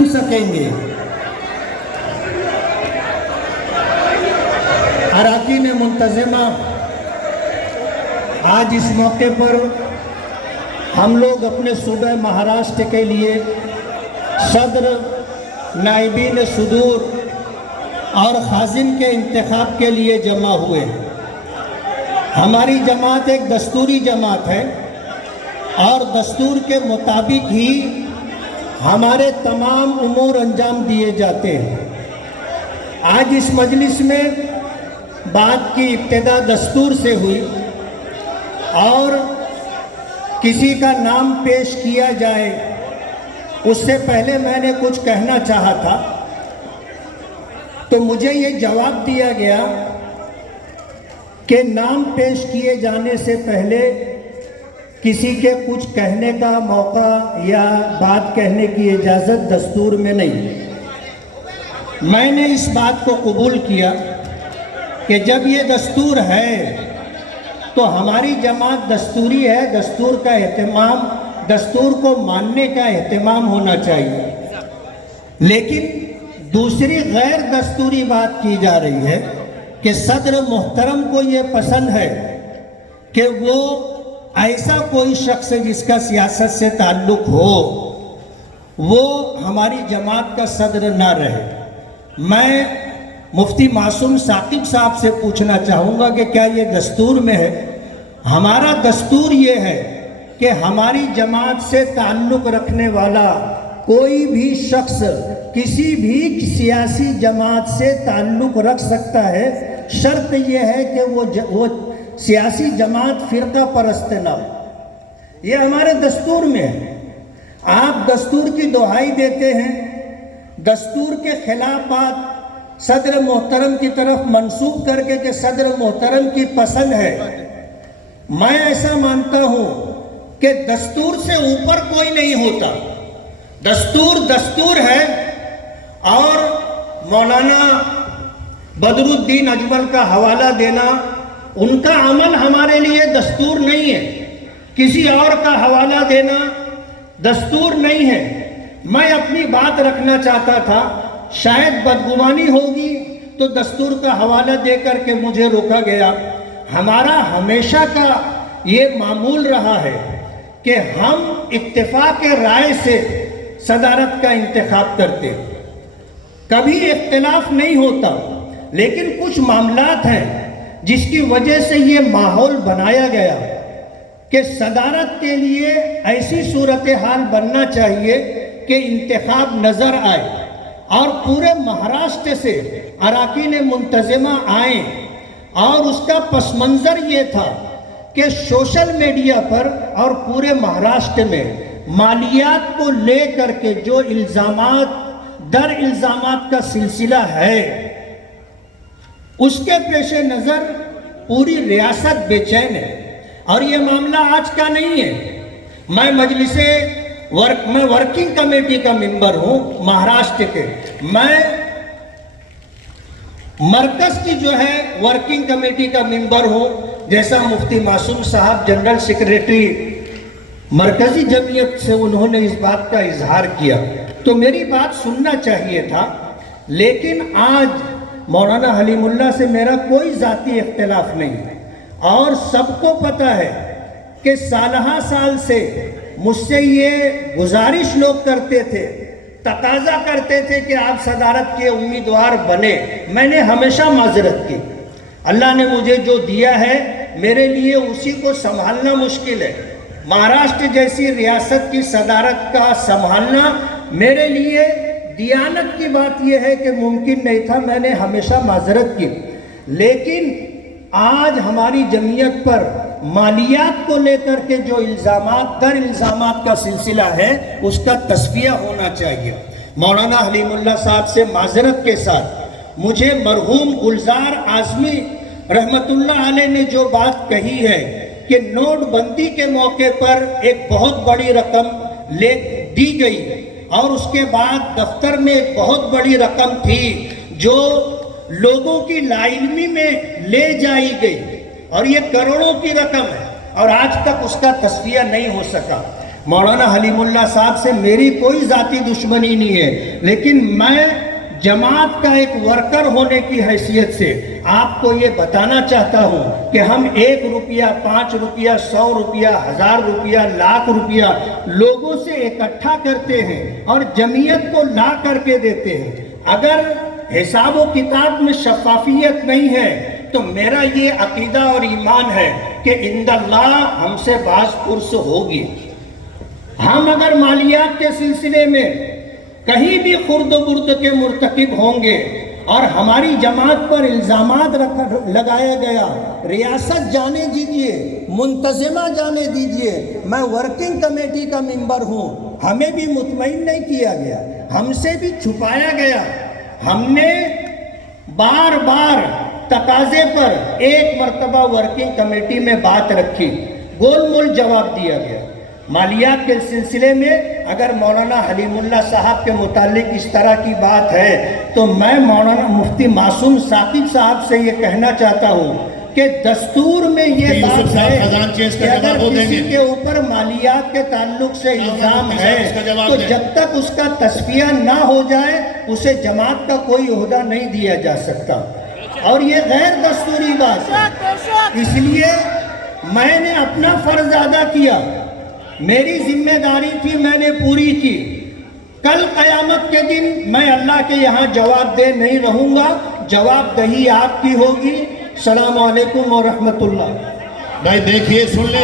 بن سکیں گے۔ اراکین منتظمہ، آج اس موقع پر ہم لوگ اپنے صوبہ مہاراشٹر کے لیے صدر، نائبین صدور اور خازن کے انتخاب کے لیے جمع ہوئے۔ ہماری جماعت ایک دستوری جماعت ہے اور دستور کے مطابق ہی ہمارے تمام امور انجام دیے جاتے ہیں۔ آج اس مجلس میں بات کی ابتدا دستور سے ہوئی اور کسی کا نام پیش کیا جائے اس سے پہلے میں نے کچھ کہنا چاہا تھا، تو مجھے یہ جواب دیا گیا کہ نام پیش کیے جانے سے پہلے کسی کے کچھ کہنے کا موقع یا بات کہنے کی اجازت دستور میں نہیں۔ میں نے اس بات کو قبول کیا کہ جب یہ دستور ہے تو ہماری جماعت دستوری ہے، دستور کا اہتمام، دستور کو ماننے کا اہتمام ہونا چاہیے۔ لیکن دوسری غیر دستوری بات کی جا رہی ہے کہ صدر محترم کو یہ پسند ہے کہ وہ ایسا کوئی شخص جس کا سیاست سے تعلق ہو وہ ہماری جماعت کا صدر نہ رہے۔ میں مفتی معصوم ثاقب صاحب سے پوچھنا چاہوں گا کہ کیا یہ دستور میں ہے؟ ہمارا دستور یہ ہے کہ ہماری جماعت سے تعلق رکھنے والا کوئی بھی شخص کسی بھی سیاسی جماعت سے تعلق رکھ سکتا ہے، شرط یہ ہے کہ وہ سیاسی جماعت فرقہ پرست نہ ہو۔ یہ ہمارے دستور میں ہے۔ آپ دستور کی دہائی دیتے ہیں، دستور کے خلاف بات صدر محترم کی طرف منسوب کر کے کہ صدر محترم کی پسند ہے۔ میں ایسا مانتا ہوں کہ دستور سے اوپر کوئی نہیں ہوتا۔ دستور دستور ہے، اور مولانا بدر الدین اجمل کا حوالہ دینا ان کا عمل ہمارے لیے دستور نہیں ہے، کسی اور کا حوالہ دینا دستور نہیں ہے۔ میں اپنی بات رکھنا چاہتا تھا، شاید بدگمانی ہوگی تو دستور کا حوالہ دے کر کے مجھے روکا گیا۔ ہمارا ہمیشہ کا یہ معمول رہا ہے کہ ہم اتفاق رائے سے صدارت کا انتخاب کرتے، کبھی اختلاف نہیں ہوتا، لیکن کچھ معاملات ہیں جس کی وجہ سے یہ ماحول بنایا گیا کہ صدارت کے لیے ایسی صورتحال بننا چاہیے کہ انتخاب نظر آئے اور پورے مہاراشٹر سے اراکین منتظمہ آئیں۔ اور اس کا پس منظر یہ تھا کہ سوشل میڈیا پر اور پورے مہاراشٹر میں مالیات کو لے کر کے جو الزامات در الزامات کا سلسلہ ہے، اس کے پیش نظر پوری ریاست بے چین ہے۔ اور یہ معاملہ آج کا نہیں ہے۔ میں ورکنگ کمیٹی کا ممبر ہوں مہاراشٹر کے، میں مرکز کی جو ہے ورکنگ کمیٹی کا ممبر ہوں، جیسا مفتی معصوم صاحب جنرل سیکریٹری مرکزی جمعیت سے انہوں نے اس بات کا اظہار کیا، تو میری بات سننا چاہیے تھا۔ لیکن آج مولانا حلیم اللہ سے میرا کوئی ذاتی اختلاف نہیں ہے، اور سب کو پتہ ہے کہ سالہ سال سے مجھ سے یہ گزارش لوگ کرتے تھے، تقاضا کرتے تھے کہ آپ صدارت کے امیدوار بنے۔ میں نے ہمیشہ معذرت کی، اللہ نے مجھے جو دیا ہے میرے لیے اسی کو سنبھالنا مشکل ہے۔ مہاراشٹر جیسی ریاست کی صدارت کا سنبھالنا میرے لیے دیانت کی بات یہ ہے کہ ممکن نہیں تھا، میں نے ہمیشہ معذرت کی۔ لیکن آج ہماری جمعیت پر مالیات کو لے کر کے جو الزامات در الزامات کا سلسلہ ہے اس کا تصفیہ ہونا چاہیے۔ مولانا حلیم اللہ صاحب سے معذرت کے ساتھ مجھے مرحوم گلزار اعظمی رحمت اللہ علیہ نے جو بات کہی ہے کہ نوٹ بندی کے موقع پر ایک بہت بڑی رقم دی گئی اور اس کے بعد دفتر میں ایک بہت بڑی رقم تھی جو لوگوں کی لا علمی میں لے جائی گئی، اور یہ کروڑوں کی رقم ہے اور آج تک اس کا تصفیہ نہیں ہو سکا۔ مولانا حلیم اللہ صاحب سے میری کوئی ذاتی دشمنی نہیں ہے، لیکن میں جماعت کا ایک ورکر ہونے کی حیثیت سے آپ کو یہ بتانا چاہتا ہوں کہ ہم 1 روپیہ 5 روپیہ 100 روپیہ 1000 روپیہ لاکھ روپیہ لوگوں سے اکٹھا کرتے ہیں اور جمعیت کو لا کر کے دیتے ہیں۔ اگر حساب و کتاب میں شفافیت نہیں ہے تو میرا یہ عقیدہ اور ایمان ہے کہ عند اللہ ہم سے باز پرس ہوگی۔ ہم اگر مالیات کے سلسلے میں کہیں بھی خرد و برد کے مرتکب ہوں گے اور ہماری جماعت پر الزامات لگایا گیا، ریاست جانے دیجئے، منتظمہ جانے دیجئے، میں ورکنگ کمیٹی کا ممبر ہوں، ہمیں بھی مطمئن نہیں کیا گیا، ہم سے بھی چھپایا گیا۔ ہم نے بار بار تقاضے پر ایک مرتبہ ورکنگ کمیٹی میں بات رکھی، گول مول جواب دیا گیا۔ مالیات کے سلسلے میں اگر مولانا حلیم اللہ صاحب کے متعلق اس طرح کی بات ہے تو میں مولانا مفتی معصوم ثاقب صاحب سے یہ کہنا چاہتا ہوں کہ دستور میں یہ بات ہے کہ اگر کسی کے اوپر مالیات کے تعلق سے الزام ہے تو جب تک اس کا تصفیہ نہ ہو جائے اسے جماعت کا کوئی عہدہ نہیں دیا جا سکتا، اور یہ غیر دستوری بات ہے۔ اس لیے میں نے اپنا فرض ادا کیا، میری ذمہ داری تھی، میں نے پوری کی۔ کل قیامت کے دن میں اللہ کے یہاں جواب دہ نہیں رہوں گا، جواب دہی آپ کی ہوگی۔ السلام علیکم ورحمۃ اللہ۔ بھائی دیکھیے، سن لیں۔